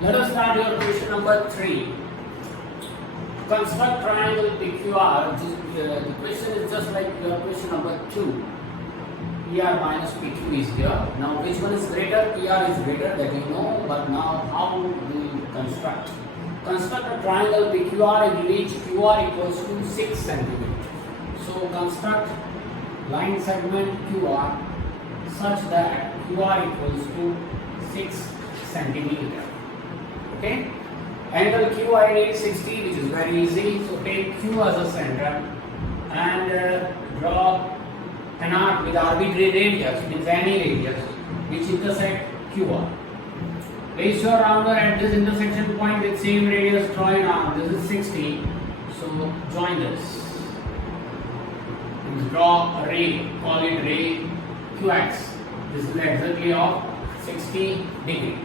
Let us start your question number 3. Construct triangle PQR. The question is just like your question number 2. PR minus PQ is here. Now which one is greater? PR is greater, that you know, but now how do you construct? Construct a triangle PQR in which QR equals to 6 cm. So construct line segment QR such that QR equals to 6 cm. Okay? Angle QI is 60, which is very easy. So take Q as a center and draw an arc with arbitrary radius, means any radius, which intersect QR. Place your rounder at this intersection point with same radius, draw an arc. This is 60. So join this. Means draw a ray, call it ray QX. This is exactly of 60 degree.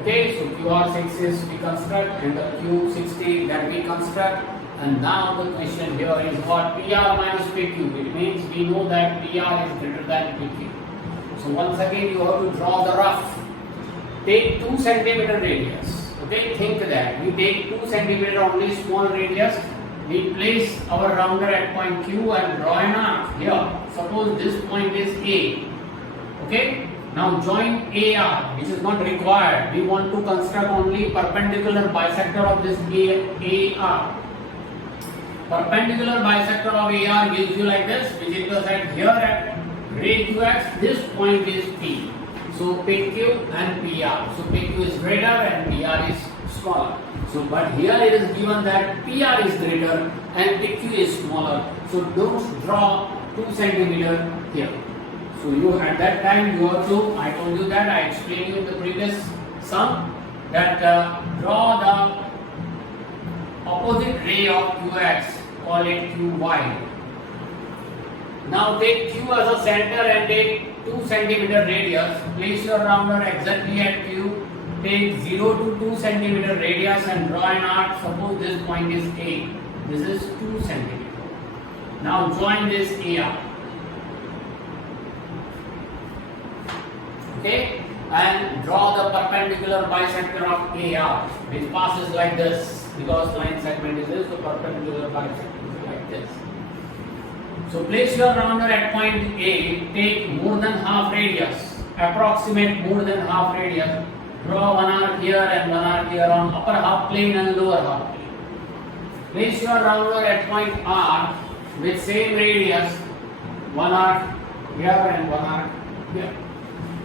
Okay, so QR6 is we construct and the Q60 that we construct, and now the question here is what? PR minus PQ. It means we know that PR is greater than PQ. So once again you have to draw the rough. Take 2 cm radius. Okay, think that we take 2 cm only small radius. We place our rounder at point Q and draw an arc here. Suppose this point is A. Okay. Now join AR, which is not required. We want to construct only perpendicular bisector of this AR. Perpendicular bisector of AR gives you like this, which intersect here at ray QX. This point is P. So PQ and PR. So PQ is greater and PR is smaller. So but here it is given that PR is greater and PQ is smaller. So don't draw 2 cm here. So you at that time you have to, I told you that, I explained you in the previous sum that draw the opposite ray of QX, call it QY. Now take Q as a center and take 2 cm radius, place your rounder exactly at Q, take 0 to 2 cm radius and draw an arc. Suppose this point is A, this is 2 cm. Now join this AR. Okay, and draw the perpendicular bisector of AR, which passes like this, because line segment is this, the perpendicular bisector is like this. So place your rounder at point A, take more than half radius, approximate more than half radius, draw one arc here and one arc here on upper half plane and lower half plane. Place your rounder at point R with same radius, one arc here and one arc here.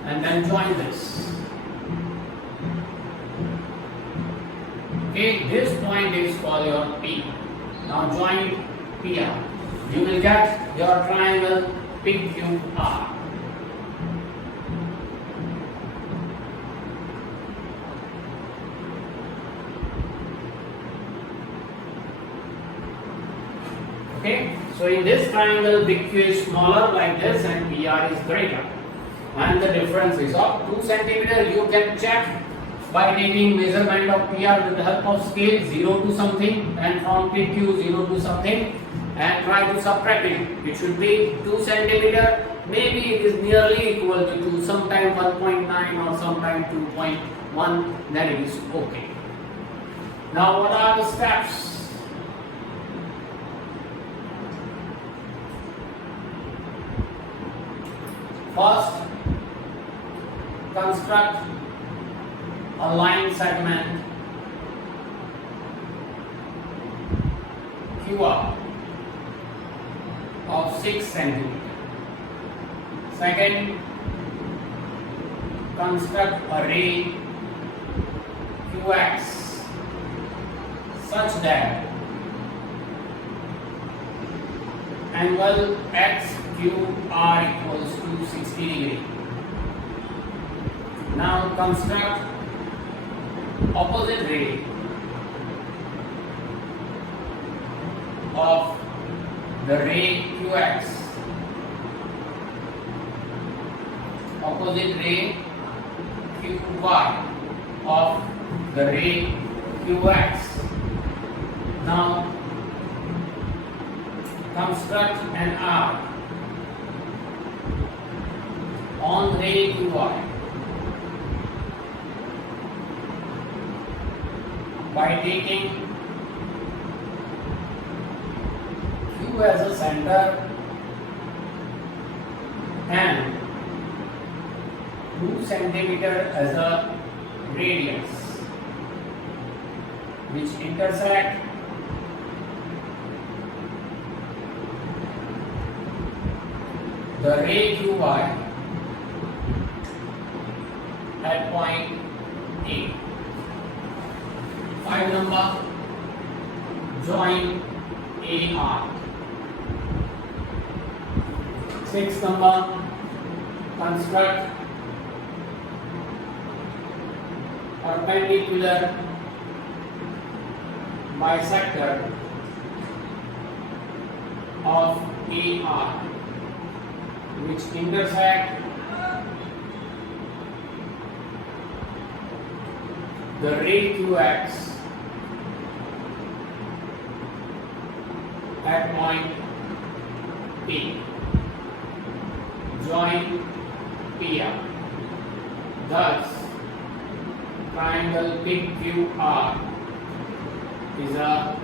And then join this. Okay, this point is called your P. Now join PR. You will get your triangle PQR. Okay, so in this triangle PQ is smaller like this and PR is greater. And the difference is of 2 cm. You can check by taking measurement of PR with the help of scale 0 to something and from PQ 0 to something and try to subtract it. It should be 2 cm. Maybe it is nearly equal to 2, sometime 1.9 or sometime 2.1, then it is okay. Now what are the steps? First, construct a line segment QR of 6 cm. Second, construct a ray QX such that angle XQR equals to 60 degree. Now construct opposite ray of the ray QX. Opposite ray QY of the ray QX. Now construct an arc on ray QY. by taking Q as a center and 2 centimeter as a radius, which intersect the ray QY at point A. 5 number, join AR. 6 number, construct perpendicular bisector of AR, which intersect the ray QX at point P. Join PR. Thus, triangle PQR is a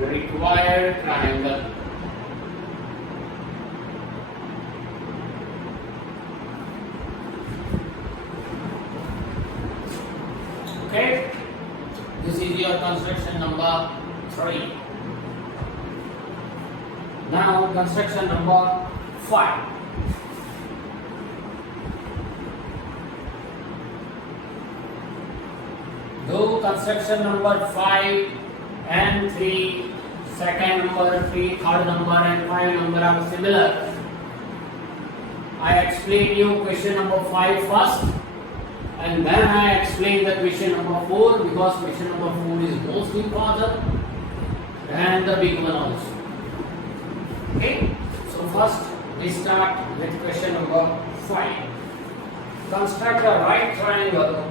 required triangle. Okay, this is your construction number 3. Now construction number 5. Though construction number 5 and 3, second number, 3, third number and 5 number are similar, I explain you question number 5 first, and then I explain the question number 4, because question number 4 is most important and the big one also. Okay, so first we start with question number 5. Construct a right triangle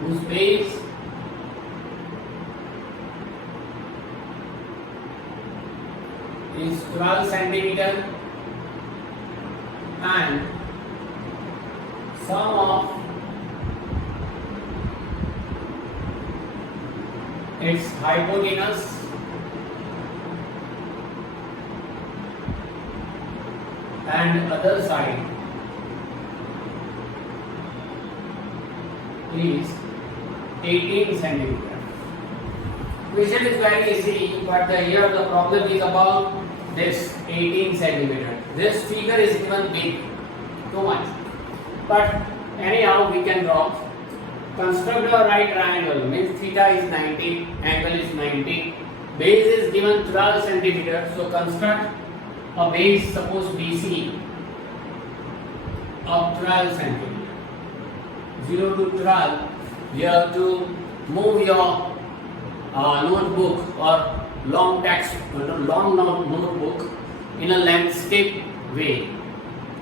whose base is 12 centimeter and sum of its hypotenuse and other side is 18 centimeter. Question is very easy, but here the problem is about this 18 centimeter. This figure is given big, too much. But anyhow, we can draw. Construct a right triangle, means theta is 90, angle is 90. Base is given 12 centimeter. So construct a base, suppose BC of 12 centimeter. 0 to 12, you have to move your notebook or long text, long notebook in a landscape way,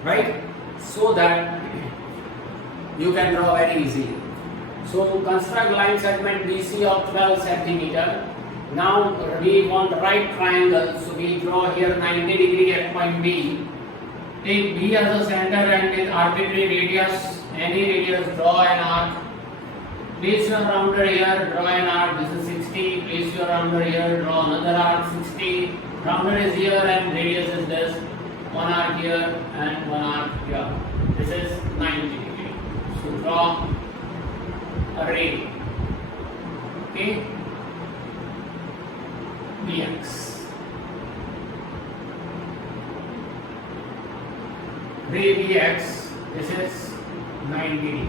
right? So that you can draw very easily. So construct line segment BC of 12 centimeter. Now we want right triangle, so we draw here 90 degree at point B. Take B as a center and with arbitrary radius, any radius, draw an arc. Place your rounder here, draw an arc. This is 60. Place your rounder here, draw another arc. 60. Rounder is here and radius is this. One arc here and one arc here. This is 90 degree. So draw a ray. Okay. Bx. Ray Bx. This is 90 degree.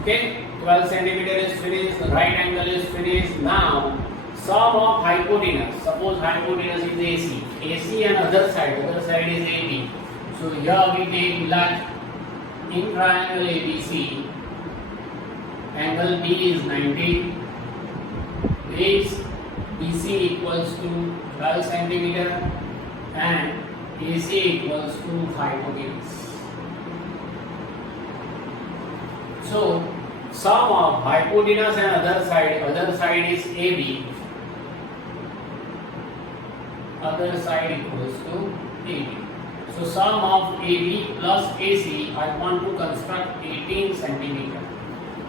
Okay, 12 centimeter is finished, right angle is finished. Now, sum of hypotenuse. Suppose hypotenuse is AC. AC and other side is AB. So here we take let in triangle ABC, angle B is 90. Base BC equals to 12 centimeter and AC equals to hypotenuse. So sum of hypotenuse and other side is AB, other side equals to AB. So sum of AB plus AC, I want to construct 18 centimeter.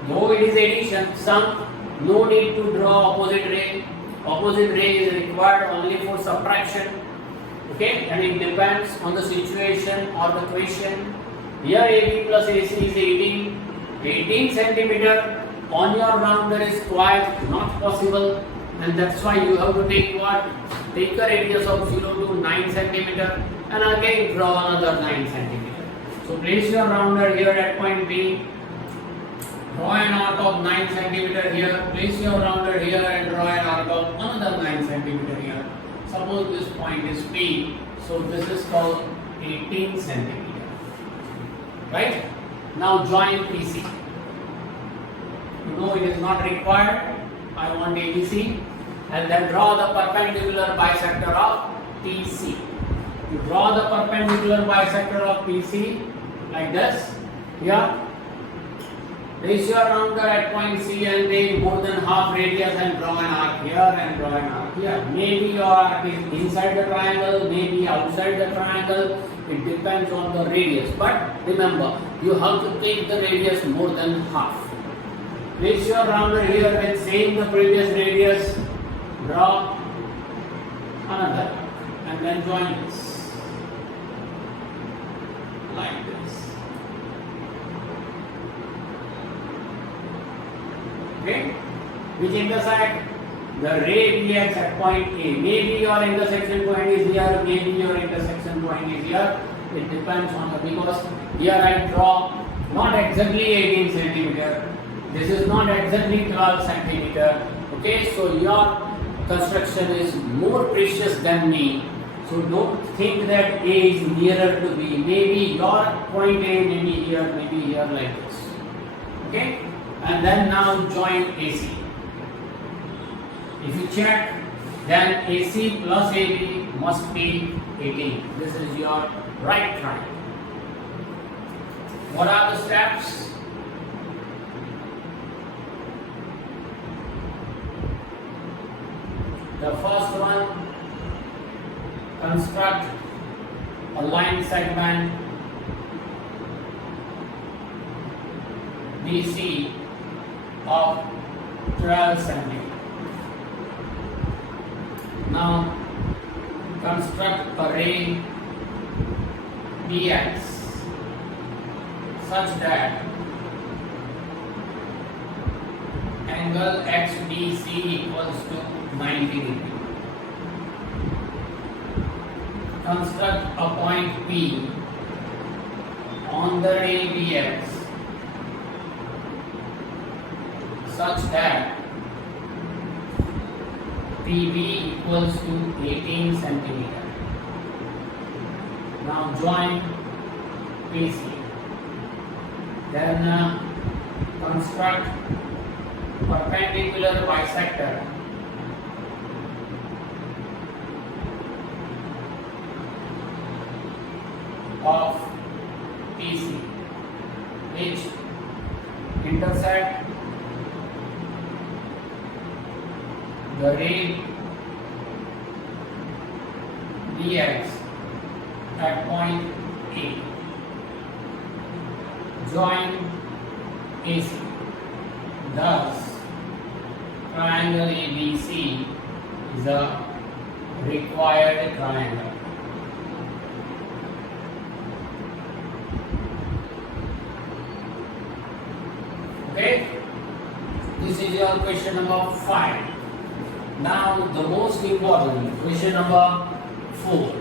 Though it is addition, sum, no need to draw opposite ray. Opposite ray is required only for subtraction. Okay, and it depends on the situation or the question. Here AB plus AC is 18 centimeter. On your rounder is quite not possible, and that's why you have to take what? Take a radius of 0 to 9 centimeter and again draw another 9 centimeter. So place your rounder here at point B. Draw an arc of 9 centimeter here. Place your rounder here and draw an arc of another 9 centimeter here. Suppose this point is P. So this is called 18 centimeter. Right? Now join PC. You know it is not required. I want ABC. And then draw the perpendicular bisector of PC. You draw the perpendicular bisector of PC like this. Here. Place your rounder at point C and take more than half radius and draw an arc here and draw an arc here. Maybe your arc is inside the triangle, maybe outside the triangle. It depends on the radius. But remember, you have to take the radius more than half. Place your rounder here with same the previous radius. Draw another and then join this like this. Okay, which intersect the ray BX at point A. Maybe your intersection point is here, maybe your intersection point is here. It depends on the, because here I draw not exactly 18 centimeter. This is not exactly 12 centimeter. Okay, so your construction is more precious than me. So don't think that A is nearer to B. Maybe your point A may be here like this. Okay, and then now join AC. If you check, then AC plus AB must be 18. This is your right triangle. What are the steps? The first one, construct a line segment BC of 12 cm. Now construct a ray BX such that angle XBC equals to 90 degree. Construct a point P on the ray BX such that PB equals to 18 centimeter. Now join PC. Then construct perpendicular bisector of PC which intersect the ray BX at point A. Join AC. Thus, triangle ABC is a required triangle. Okay, this is your question number 5. Now the most important question number 4.